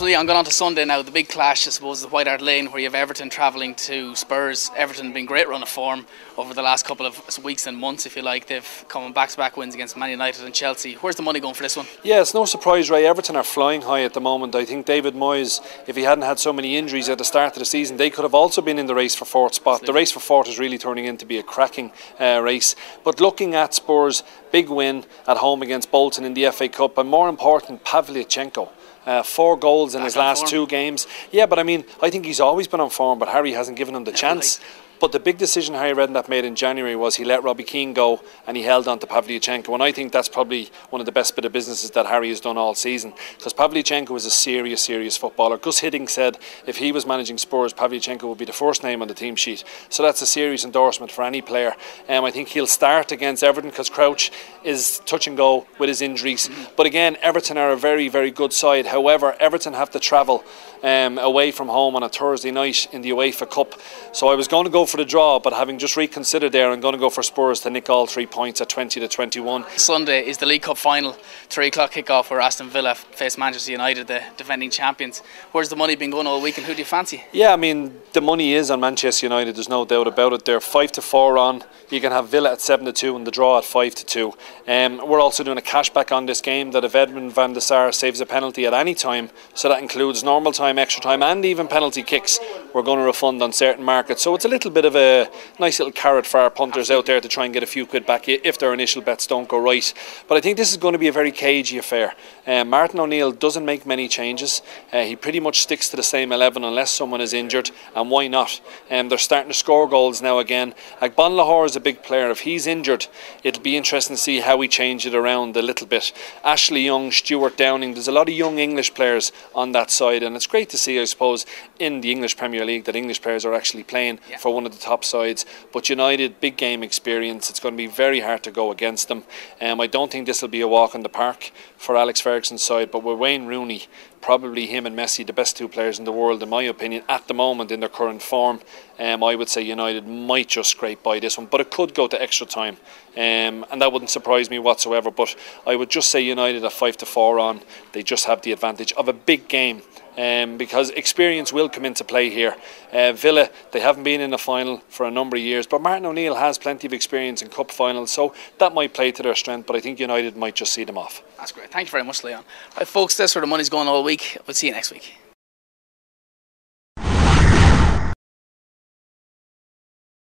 So yeah, I'm going on to Sunday now. The big clash, I suppose, is the White Hart Lane, where you have Everton travelling to Spurs. Everton have been great run of form over the last couple of weeks and months, if you like. They've come on back-to-back wins against Man United and Chelsea. Where's the money going for this one? Yeah, it's no surprise, Ray. Everton are flying high at the moment. I think David Moyes, if he hadn't had so many injuries at the start of the season, they could have also been in the race for fourth spot. Absolutely. The race for fourth is really turning into be a cracking race. But looking at Spurs, big win at home against Bolton in the FA Cup, and more important, Pavlyuchenko. 4 goals in his last 2 games. Yeah, but I mean, I think he's always been on form, but Harry hasn't given him the chance. But the big decision Harry Redknapp made in January was he let Robbie Keane go and he held on to Pavlyuchenko, and I think that's probably one of the best bit of businesses that Harry has done all season, because Pavlyuchenko is a serious footballer. Gus Hiddink said if he was managing Spurs, Pavlyuchenko would be the first name on the team sheet, so that's a serious endorsement for any player. I think he'll start against Everton because Crouch is touch and go with his injuries, but again, Everton are a very good side. However, Everton have to travel away from home on a Thursday night in the UEFA Cup, so I was going to go for the draw, but having just reconsidered there, I'm going to go for Spurs to nick all 3 points at 20-21. Sunday is the League Cup final, 3 o'clock kick-off, where Aston Villa face Manchester United, the defending champions. Where's the money been going all week, and who do you fancy? Yeah, I mean, the money is on Manchester United, there's no doubt about it. They're 5-4 on. You can have Villa at 7-2 and the draw at 5-2. We're also doing a cashback on this game, that if Edmund van der Sar saves a penalty at any time, so that includes normal time, extra time and even penalty kicks, we're going to refund on certain markets. So it's a little bit of a nice little carrot for our punters out there to try and get a few quid back if their initial bets don't go right. But I think this is going to be a very cagey affair. Martin O'Neill doesn't make many changes. He pretty much sticks to the same 11 unless someone is injured, and why not? They're starting to score goals now again. Agbon Lahore is a big player. If he's injured, it'll be interesting to see how we change it around a little bit. Ashley Young, Stuart Downing, there's a lot of young English players on that side, and it's great to see, I suppose, in the English Premier League that English players are actually playing for one of the top sides. But United, big game experience, it's going to be very hard to go against them. I don't think this will be a walk in the park for Alex Ferguson's side, but with Wayne Rooney, probably him and Messi, the best 2 players in the world in my opinion at the moment in their current form, I would say United might just scrape by this one, but it could go to extra time, and that wouldn't surprise me whatsoever. But I would just say United at 5-4 on. They just have the advantage of a big game, because experience will come into play here. Villa, they haven't been in a final for a number of years, but Martin O'Neill has plenty of experience in cup finals, so that might play to their strength, but I think United might just see them off. That's great. Thank you very much, Leon. Right, folks, that's where the money's going all week. We'll see you next week.